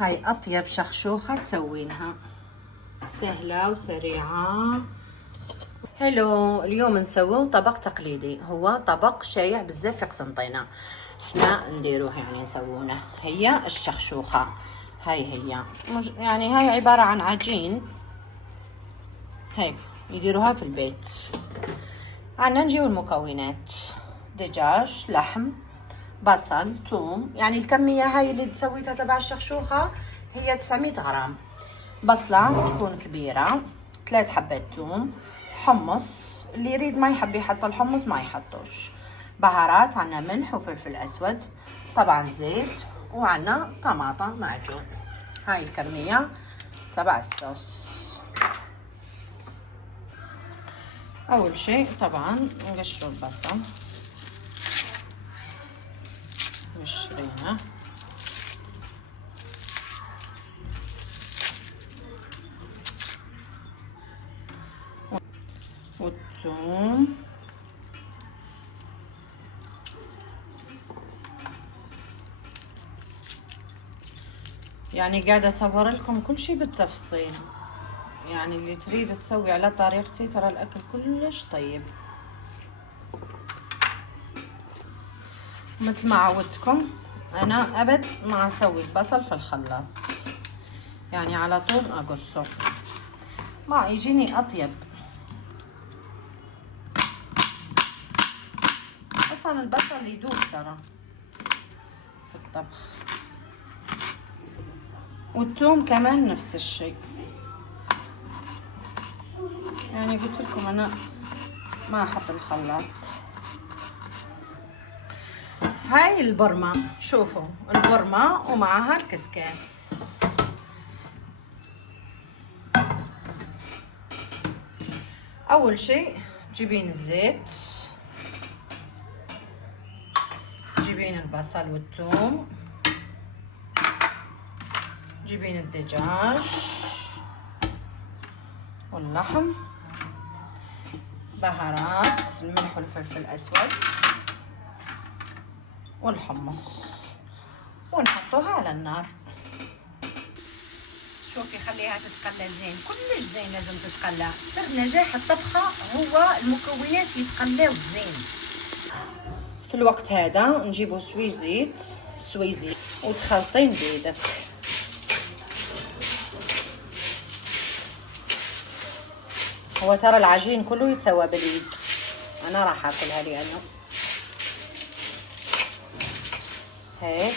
هاي أطيب شخشوخة تسوينها، سهلة وسريعة. هلو، اليوم نسوي طبق تقليدي، هو طبق شايع بزاف في قسنطينة، احنا نديروه يعني نسوونه. هي الشخشوخة، هي يعني هاي عبارة عن عجين هيك يديروها في البيت. عنا نجيو المكونات: دجاج، لحم، بصل، ثوم. يعني الكمية هاي اللي سويتها تبع الشخشوخة هي 900 غرام. بصلة تكون كبيرة، 3 حبات ثوم، حمص، اللي يريد ما يحب يحط الحمص ما يحطوش، بهارات، عنا ملح وفلفل أسود، طبعا زيت، وعنا طماطم معجون. هاي الكمية تبع الصوص. أول شيء طبعا نقشر البصل، قشرينه، والثوم، يعني قاعدة أصور لكم كل شيء بالتفصيل، يعني اللي تريد تسوي على طريقتي ترى الأكل كلش طيب. مثل ما عودتكم أنا أبد ما أسوي البصل في الخلاط، يعني على طول أقصه ما يجيني أطيب. أصلا البصل يدوب ترى في الطبخ، والثوم كمان نفس الشيء. يعني قلت لكم أنا ما أحب الخلاط. هاي البرمة، شوفوا البرمة ومعها الكسكاس. أول شيء جيبين الزيت، جيبين البصل والثوم، جيبين الدجاج واللحم، بهارات، الملح والفلفل الأسود والحمص، ونحطوها على النار. شوفي خليها تتقلى زين، كلش زين لازم تتقلى. سر نجاح الطبخة هو المكونات يتقلاو زين. في الوقت هذا نجيبو شوي زيت وتخلطين بيدك. هو ترى العجين كله يتسوى باليد، انا راح اكلها لانه هيك.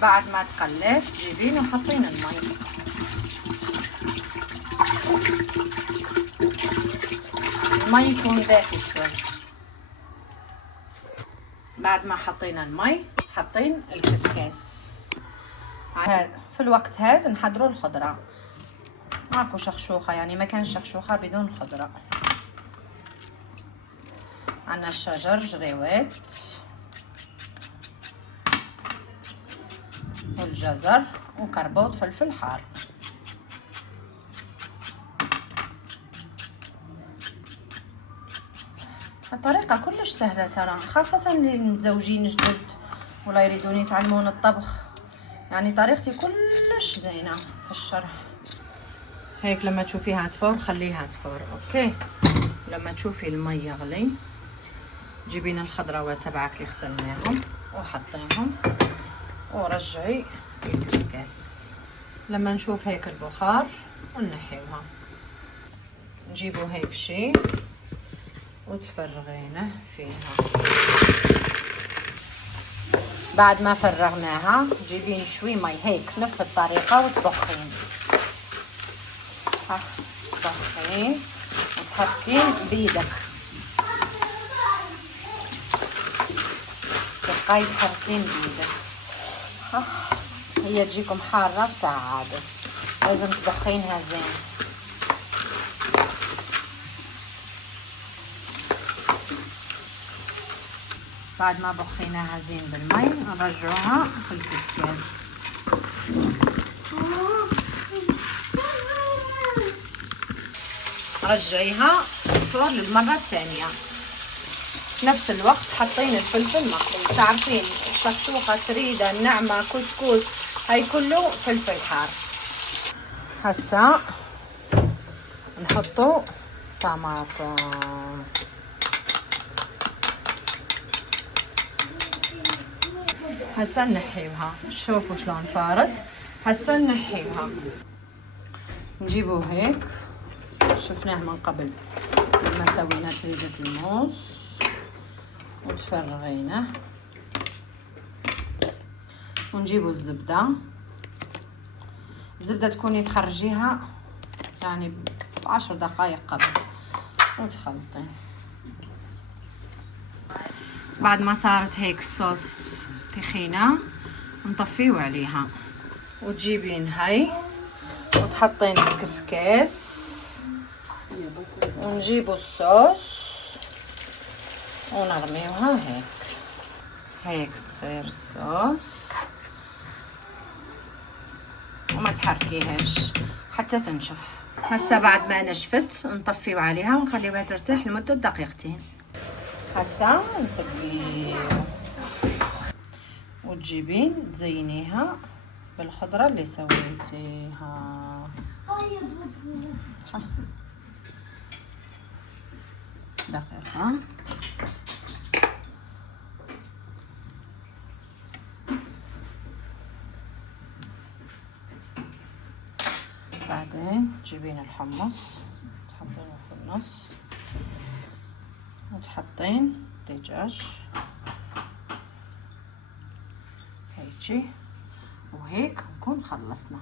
بعد ما تقليت تجيبين وحطين المي، المي يكون دافي شوي. بعد ما حطينا المي حطين الكسكاس. في الوقت هذا نحضروا الخضرة. ماكو شخشوخة، يعني ما كان شخشوخة بدون خضرة. عنا الشجر، جريوات، والجزر، وكربوت، فلفل حار. الطريقة كلش سهلة ترى، خاصة اللي متزوجين جدد ولا يريدون يتعلمون الطبخ. يعني طريقتي كلش زينة في الشرح. هيك لما تشوفيها تفور خليها تفور، اوكي. لما تشوفي المي يغلي جيبين الخضروات تبعك اللي غسلناهم وحطيهم، ورجعي الكسكاس. لما نشوف هيك البخار ونحيوها، نجيبو هيك شي وتفرغينه فيها. بعد ما فرغناها تجيبين شوي مي هيك نفس الطريقة وتبخين. تبخين وتحركين بيدك، تبقاي تحركين بيدك. هي تجيكم حارة بساعة عادة، لازم تبخينها زين. بعد ما بخيناها زين بالمي نرجعوها في الكسكاس. رجعيها فور للمرة الثانية. في نفس الوقت حاطين الفلفل مقلي. تعرفين الشخشوخة، تريدة، النعمة، كسكس، هاي كله فلفل حار. هسا نحطو طماطم. هسا نحيوها، شوفوا شلون فارت. هسا نحيوها، نجيبو هيك، شفناه من قبل لما سوينا تريدة الموز وتفرغينه. ونجيبو الزبدة. الزبدة تكوني تخرجيها يعني ب10 دقائق قبل وتخلطين. بعد ما صارت هيك الصوص تخينة نطفيه عليها، وتجيبين هاي وتحطين الكسكس، ونجيبو الصوص ونرميوها هيك. هيك تصير الصوص، وما تحركيهاش حتى تنشف. هسا بعد ما نشفت نطفيو عليها ونخليها ترتاح لمدة دقيقتين. هسا نسقيه، وتجيبين تزينيها بالخضرة اللي سويتيها. دقيقة. بعدين تجيبين الحمص تحطينه في النص، وتحطين دجاج هيجي، وهيك نكون خلصنا.